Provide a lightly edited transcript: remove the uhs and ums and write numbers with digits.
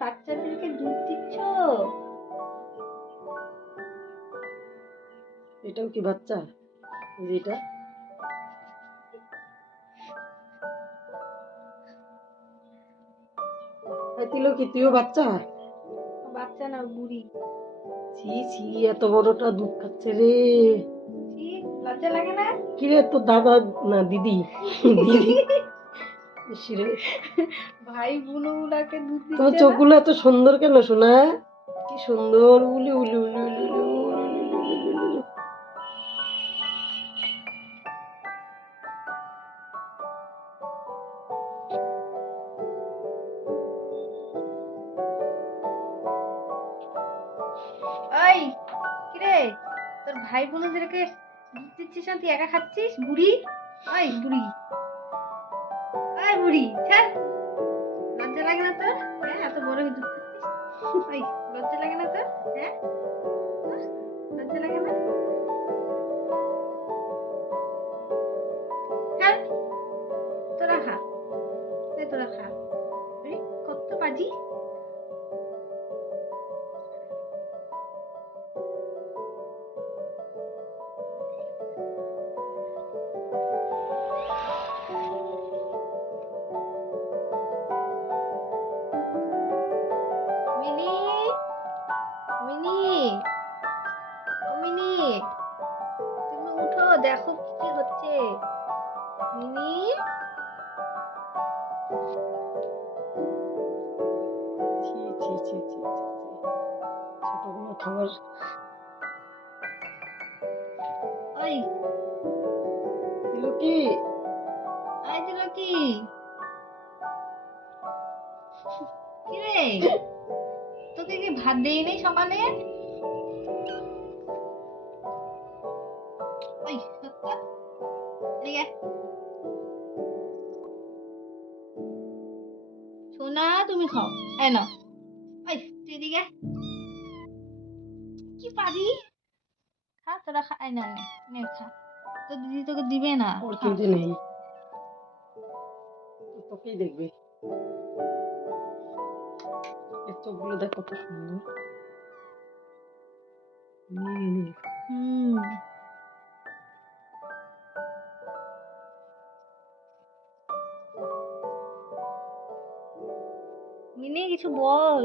বাচ্চাদেরকে দুধ দিচ্ছ? এটাও কি বাচ্চা? যেটা তিলকি, তুইও বাচ্চা? বাচ্চা না, বুড়ি। ছি ছি, এত বড়টা দুধ খাচ্ছে রে। ছি, লজ্জা লাগে না? কিরে তোর দাদা না দিদি? দিদি ইসরে, ভাই বুনুগুলাকে দুধ তোমার দিচ্ছে না? চোখগুলো এত সুন্দর কেন শোনা? কি সুন্দর উলি উলি উলি উলি উলি উলি উলি উলি উলি উলি। ওই, কিরে, তোর ভাই বোনদেরকে দুধ দিচ্ছিস না, তুই একা খাচ্ছিস? বুড়ি, ওই বুড়ি, ওই বুড়ি, ছাড়। লজ্জা লাগে না তোর? হ্যাঁ, এত বড় হয়ে দুধ খাচ্ছিস? ওই, লজ্জা লাগে না তোর? হ্যাঁ, হ্যাঁ? লজ্জা লাগে না? ছাড়, তোরা খা, এই তোরা খা। আরে, কত বাজি। মিনি, মিনি, ও মিনি, তুমি উঠো, দেখো কি কি হচ্ছে। মিনি, ছি ছি ছি ছি ছি ছি। ছোট কোনো খাবার। ওই, তিলকি, আই দিল কি? কি রে, তোকে কি ভাত দেই নাই সকালে? ওই, সত্তা, এদিকে আয়। সোনা, তুমি খাও, এই নাও। ওই, তুই এদিকে আয়। কি পারি? খা, তোরা খা, এই না, নে নে খা। তোর দিদি তোকে দিবে না, ওর খা। কিনতে নেই, ও তোকেই দেখবে। এর চোখগুলো দেখ কত সুন্দর। নীল। হুম, মিনি কিছু বল।